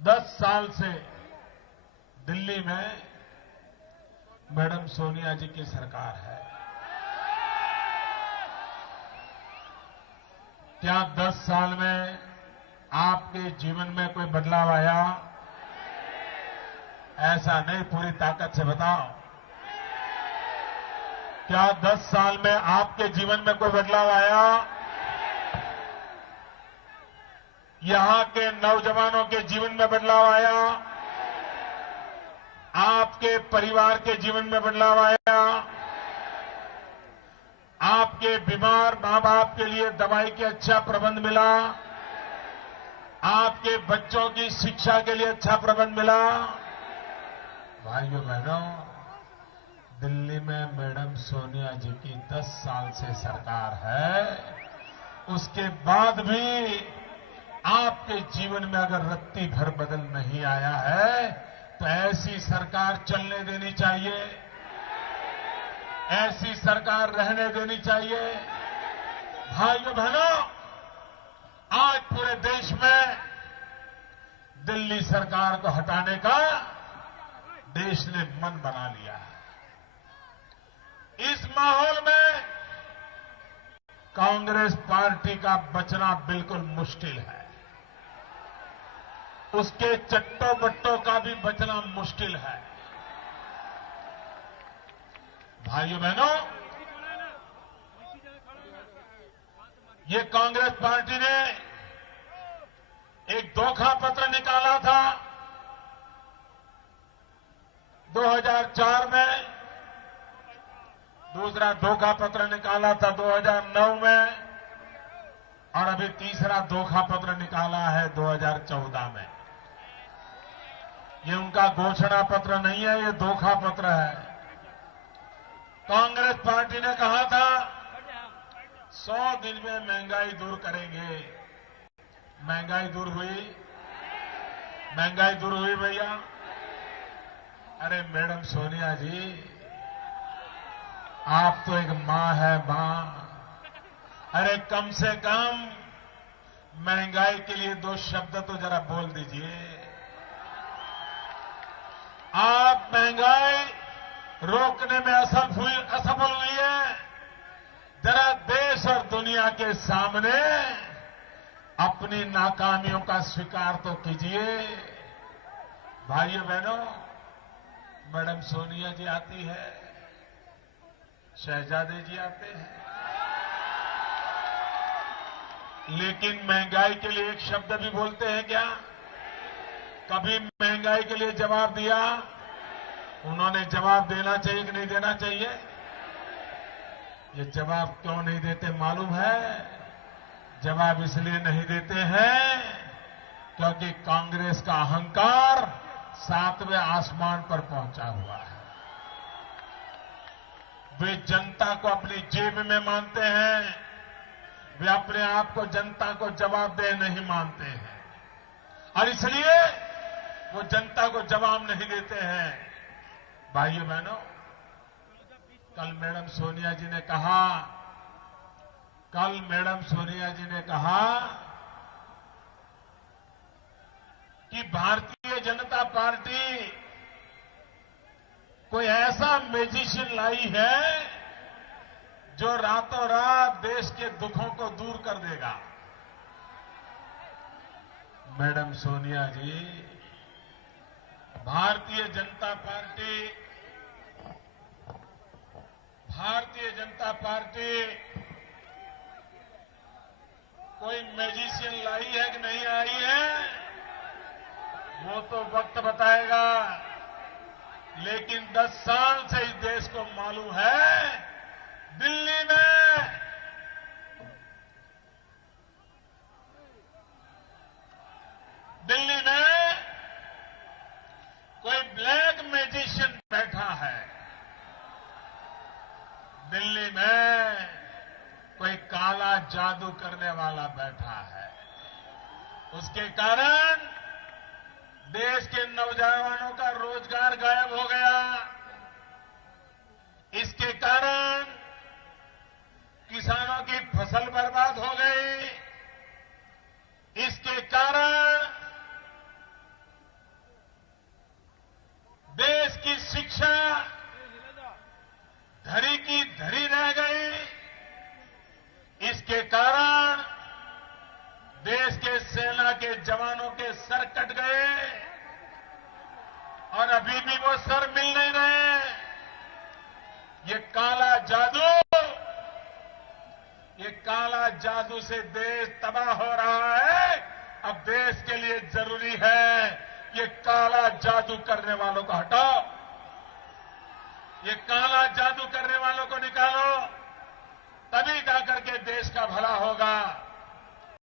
10 साल से दिल्ली में मैडम सोनिया जी की सरकार है। क्या 10 साल में आपके जीवन में कोई बदलाव आया? ऐसा नहीं, पूरी ताकत से बताओ। क्या 10 साल में आपके जीवन में कोई बदलाव आया? यहां के नौजवानों के जीवन में बदलाव आया? आपके परिवार के जीवन में बदलाव आया? आपके बीमार मां बाप के लिए दवाई के अच्छा प्रबंध मिला? आपके बच्चों की शिक्षा के लिए अच्छा प्रबंध मिला? भाइयों बहनों, दिल्ली में मैडम सोनिया जी की 10 साल से सरकार है। उसके बाद भी आपके जीवन में अगर रत्ती भर बदल नहीं आया है तो ऐसी सरकार चलने देनी चाहिए, ऐसी सरकार रहने देनी चाहिए। भाइयों बहनों, आज पूरे देश में दिल्ली सरकार को हटाने का देश ने मन बना लिया है। इस माहौल में कांग्रेस पार्टी का बचना बिल्कुल मुश्किल है। उसके चट्टो बट्टों का भी बचना मुश्किल है। भाइयों बहनों, ये कांग्रेस पार्टी ने एक धोखा पत्र निकाला था 2004 में, दूसरा धोखा पत्र निकाला था 2009 में और अभी तीसरा धोखा पत्र निकाला है 2014 में। ये उनका घोषणा पत्र नहीं है, ये धोखा पत्र है। कांग्रेस पार्टी ने कहा था 100 दिन में महंगाई दूर करेंगे। महंगाई दूर हुई? महंगाई दूर हुई भैया? अरे मैडम सोनिया जी, आप तो एक मां है, मां। अरे कम से कम महंगाई के लिए 2 शब्द तो जरा बोल दीजिए। आप महंगाई रोकने में असफल हुई है। जरा देश और दुनिया के सामने अपनी नाकामियों का स्वीकार तो कीजिए। भाइयों बहनों, मैडम सोनिया जी आती है, शहजादे जी आते हैं, लेकिन महंगाई के लिए एक शब्द भी बोलते हैं क्या? कभी महंगाई के लिए जवाब दिया? उन्होंने जवाब देना चाहिए कि नहीं देना चाहिए? ये जवाब क्यों नहीं देते मालूम है? जवाब इसलिए नहीं देते हैं क्योंकि कांग्रेस का अहंकार 7वें आसमान पर पहुंचा हुआ है। वे जनता को अपनी जेब में मानते हैं, वे अपने आप को जनता को जवाबदेह नहीं मानते हैं और इसलिए वो जनता को जवाब नहीं देते हैं। भाइयों बहनों, कल मैडम सोनिया जी ने कहा कि भारतीय जनता पार्टी कोई ऐसा मैजिशियन लाई है जो रातों रात देश के दुखों को दूर कर देगा। मैडम सोनिया जी, भारतीय जनता पार्टी कोई मैजिशियन लाई है कि नहीं आई है, वो तो वक्त बताएगा। लेकिन 10 साल से इस देश को मालूम है, दिल्ली में कोई ब्लैक मैजिशियन बैठा है। दिल्ली में कोई काला जादू करने वाला बैठा है। उसके कारण देश के नौजवानों का रोजगार गायब हो गया। इसके कारण किसानों की फसल बर्बाद हो गई। इसके कारण इसके कारण देश के सेना के जवानों के सर कट गए और अभी भी वो सर मिल नहीं रहे। ये काला जादू से देश तबाह हो रहा है। अब देश के लिए जरूरी है ये काला जादू करने वालों को हटाओ, ये काला जादू करने वालों को निकालो, तभी जाकर के देश का भला होगा।